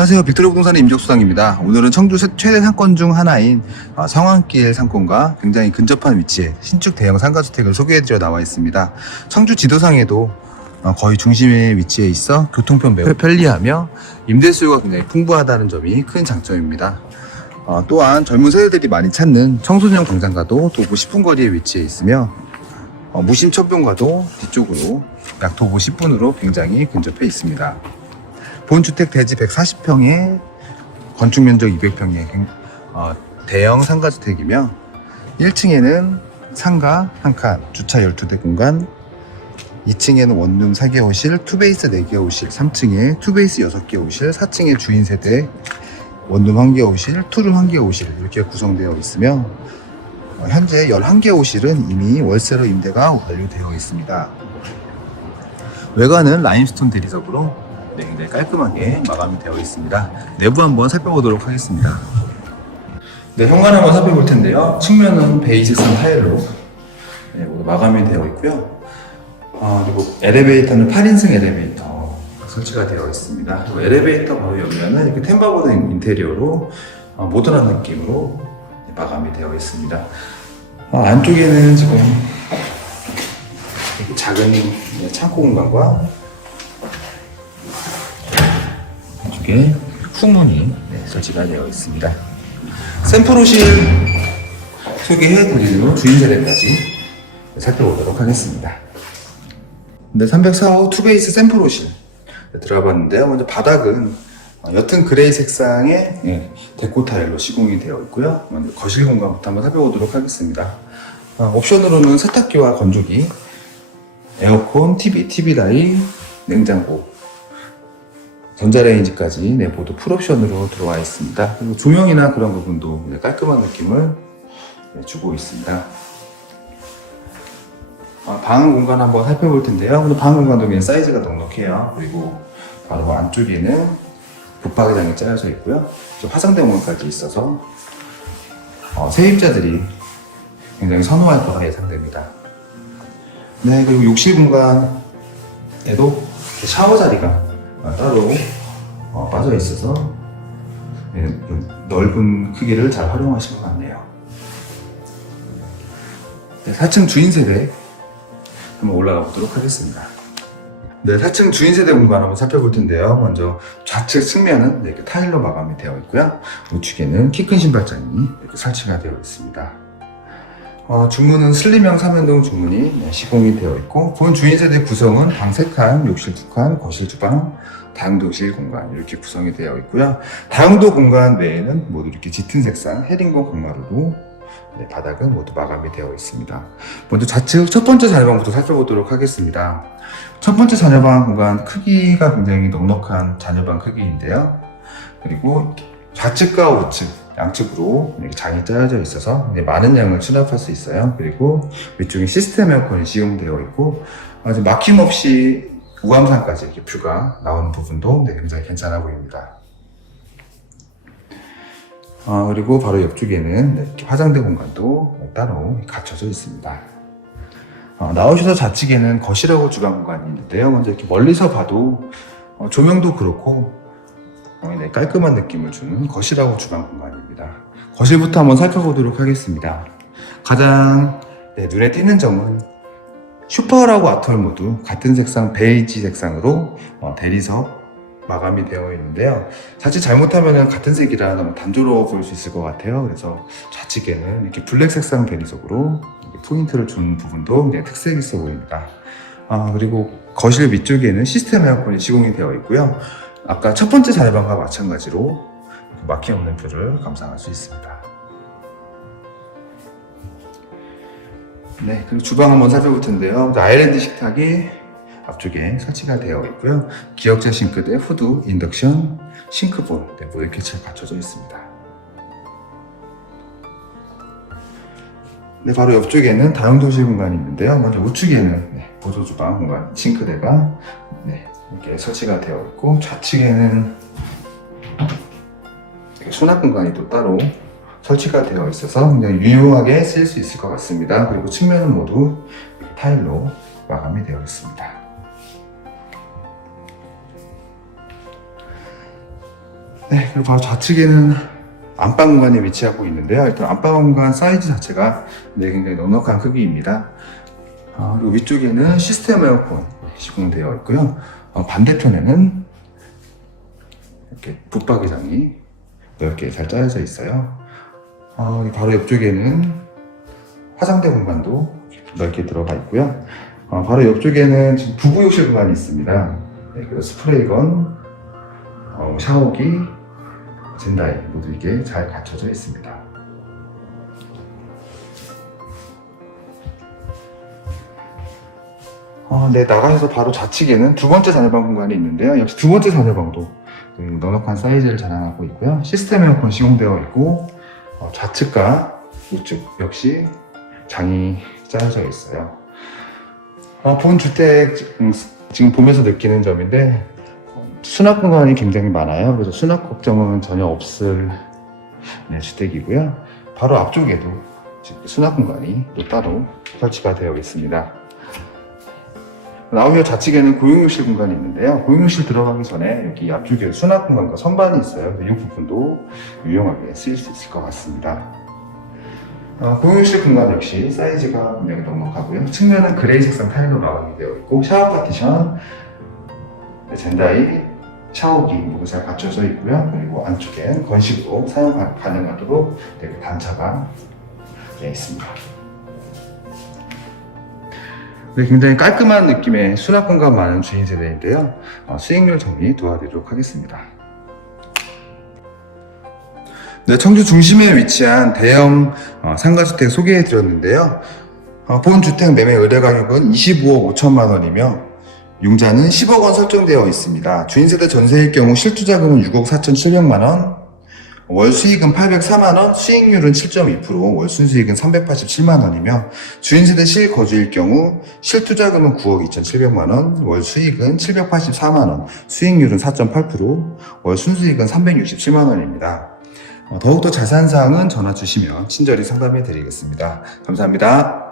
안녕하세요. 빅토리아 부동산의 임적수당입니다. 오늘은 청주 세- 최대 상권 중 하나인 어, 성황길 상권과 굉장히 근접한 위치에 신축 대형 상가주택을 소개해드려 나와 있습니다. 청주 지도상에도 어, 거의 중심에 위치해 있어 교통편 매우 편리하며 임대 수요가 굉장히 풍부하다는 점이 큰 장점입니다. 어, 또한 젊은 세대들이 많이 찾는 청소년 광장과도 도보 10분 거리에 위치해 있으며 어, 무심천변과도 뒤쪽으로 약 도보 10분으로 굉장히 근접해 있습니다. 본주택 대지 140평에 건축 면적 200평의 어, 대형 상가주택이며 1층에는 상가 1칸, 주차 12대 공간 2층에는 원룸 4개 호실, 투베이스 4개 호실 3층에 투베이스 6개 호실, 4층에 주인 세대 원룸 1개 호실, 투룸 1개 호실 이렇게 구성되어 있으며 어, 현재 11개 호실은 이미 월세로 임대가 완료되어 있습니다. 외관은 라임스톤 대리석으로 네, 굉장히 깔끔하게 마감이 되어 있습니다. 내부 한번 살펴보도록 하겠습니다. 네, 현관 한번 살펴볼 텐데요. 측면은 베이지성 타일로 네, 모두 마감이 되어 있고요. 아, 그리고 엘리베이터는 8인승 엘리베이터 설치가 되어 있습니다. 그리고 엘리베이터 바로 열면은 이렇게 템바보드 인테리어로 어, 모던한 느낌으로 네, 마감이 되어 있습니다. 아, 안쪽에는 지금 작은 네, 창고 공간과 이쪽에 후문이 네, 설치가 되어 있습니다. 샘플호실 소개해드리는 주인 세대까지 살펴보도록 하겠습니다. 네, 304호 투베이스 샘플호실 네, 들어봤는데요. 먼저 바닥은 어, 옅은 그레이 색상의 예, 데코 타일로 시공이 되어 있고요. 먼저 거실 공간부터 한번 살펴보도록 하겠습니다. 어, 옵션으로는 세탁기와 건조기, 에어컨, TV, TV 라인, 냉장고, 전자레인지까지 네, 모두 풀옵션으로 들어와 있습니다. 그리고 조명이나 그런 부분도 네, 깔끔한 느낌을 네, 주고 있습니다. 아, 방 공간 한번 살펴볼 텐데요. 근데 방 공간도 그냥 사이즈가 넉넉해요. 그리고 바로 안쪽에는 붙박이장이 짜여져 있고요. 저 화상대문까지 있어서 어, 세입자들이 굉장히 선호할 거가 예상됩니다. 네, 그리고 욕실 공간에도 샤워 자리가 어, 따로 어, 빠져 있어서 네, 좀 넓은 크기를 잘 활용하신 것 같네요. 네, 4층 주인 세대 한번 올라가 보도록 하겠습니다. 네, 4층 주인 세대 공간 한번 살펴볼 텐데요. 먼저 좌측 측면은 네, 이렇게 타일로 마감이 되어 있고요. 우측에는 키 큰 신발장이 이렇게 설치가 되어 있습니다. 어, 중문은 슬림형 3연동 중문이 네, 시공이 되어 있고 본 주인 세대 구성은 방 3칸, 욕실 2칸, 거실 주방, 다용도실 공간 이렇게 구성이 되어 있고요. 다용도 공간 외에는 모두 이렇게 짙은 색상 헤링건 강마루로 네, 바닥은 모두 마감이 되어 있습니다. 먼저 좌측 첫 번째 자녀방부터 살펴보도록 하겠습니다. 첫 번째 자녀방 공간 크기가 굉장히 넉넉한 자녀방 크기인데요. 그리고 좌측과 우측 양측으로 이렇게 장이 짜여져 있어서 많은 양을 수납할 수 있어요. 그리고 위쪽에 시스템 에어컨이 시공되어 있고 아주 막힘없이 우암산까지 이렇게 뷰가 나오는 부분도 네, 굉장히 괜찮아 보입니다. 아, 그리고 바로 옆쪽에는 네, 화장대 공간도 네, 따로 갖춰져 있습니다. 어, 나오셔서 좌측에는 거실하고 주방 공간이 있는데요. 먼저 이렇게 멀리서 봐도 어, 조명도 그렇고 어, 네, 깔끔한 느낌을 주는 거실하고 주방 공간입니다. 거실부터 한번 살펴보도록 하겠습니다. 가장 네, 눈에 띄는 점은 슈퍼라고 아트월 모두 같은 색상 베이지 색상으로 어, 대리석 마감이 되어 있는데요. 자칫 잘못하면 같은 색이라 너무 단조로워 보일 수 있을 것 같아요. 그래서 좌측에는 이렇게 블랙 색상 대리석으로 포인트를 준 부분도 특색 있어 보입니다. 아, 그리고 거실 위쪽에는 시스템 에어컨이 시공이 되어 있고요. 아까 첫 번째 자녀방과 마찬가지로 막힘 없는 뷰를 감상할 수 있습니다. 네, 그리고 주방 한번 살펴볼 텐데요. 아일랜드 식탁이 앞쪽에 설치가 되어 있고요. 기역자 싱크대, 후드, 인덕션, 싱크볼, 네, 모두 이렇게 잘 갖춰져 있습니다. 네, 바로 옆쪽에는 다용도실 공간이 있는데요. 먼저 우측에는 네, 보조 주방 공간, 싱크대가 네, 이렇게 설치가 되어 있고 좌측에는 수납 공간이 또 따로 설치가 되어 있어서 굉장히 유용하게 쓸 수 있을 것 같습니다. 그리고 측면은 모두 타일로 마감이 되어 있습니다. 네, 그리고 바로 좌측에는 안방 공간에 위치하고 있는데요. 일단 안방 공간 사이즈 자체가 네, 굉장히 넉넉한 크기입니다. 어, 그리고 위쪽에는 시스템 에어컨 시공되어 있고요. 어, 반대편에는 이렇게 붙박이장이 넓게 잘 짜여져 있어요. 어, 이 바로 옆쪽에는 화장대 공간도 넓게 들어가 있고요. 어, 바로 옆쪽에는 지금 부부욕실 공간이 있습니다. 네, 그리고 스프레이건, 어, 샤워기, 젠다이 모두 이게 잘 갖춰져 있습니다. 어, 네, 나가셔서 바로 좌측에는 두 번째 자녀방 공간이 있는데요. 역시 두 번째 자녀방도 그 넉넉한 사이즈를 자랑하고 있고요. 시스템 에어컨 시공되어 있고, 어, 좌측과 우측 역시 장이 짜여져 있어요. 어, 본 주택 음, 지금 보면서 느끼는 점인데, 어, 수납 공간이 굉장히 많아요. 그래서 수납 걱정은 전혀 없을 네, 주택이고요. 바로 앞쪽에도 수납 공간이 또 따로 설치가 되어 있습니다. 나오면 좌측에는 고용욕실 공간이 있는데요. 고용욕실 들어가기 전에 여기 앞쪽에 수납 공간과 선반이 있어요. 이 부분도 유용하게 쓰일 수 있을 것 같습니다. 어, 고용욕실 공간 역시 사이즈가 굉장히 넉넉하고요. 측면은 그레이 색상 타일로 마감이 되어 있고 샤워 파티션, 네, 젠다이, 샤워기 모두 잘 갖춰져 있고요. 그리고 안쪽엔 건식으로 사용 가- 가능하도록 단차가 되어 있습니다. 네, 굉장히 깔끔한 느낌의 수납 공간 많은 주인 세대인데요. 어, 수익률 정리 도와드리도록 하겠습니다. 네, 청주 중심에 위치한 대형 어, 상가주택 소개해 드렸는데요. 어, 본 주택 매매 의뢰 가격은 25억 5천만 원이며 융자는 10억 원 설정되어 있습니다. 주인세대 전세일 경우 실투자금은 6억 4천 7백만 원, 월 수익은 804만 원, 수익률은 7.2%, 월 순 수익은 387만 원이며 주인세대 실거주일 경우 실투자금은 9억 2,700만 원, 월 수익은 784만 원, 수익률은 4.8%, 월 순수익은 367만 원입니다. 어, 더욱더 자세한 사항은 전화 주시면 친절히 상담해 드리겠습니다. 감사합니다.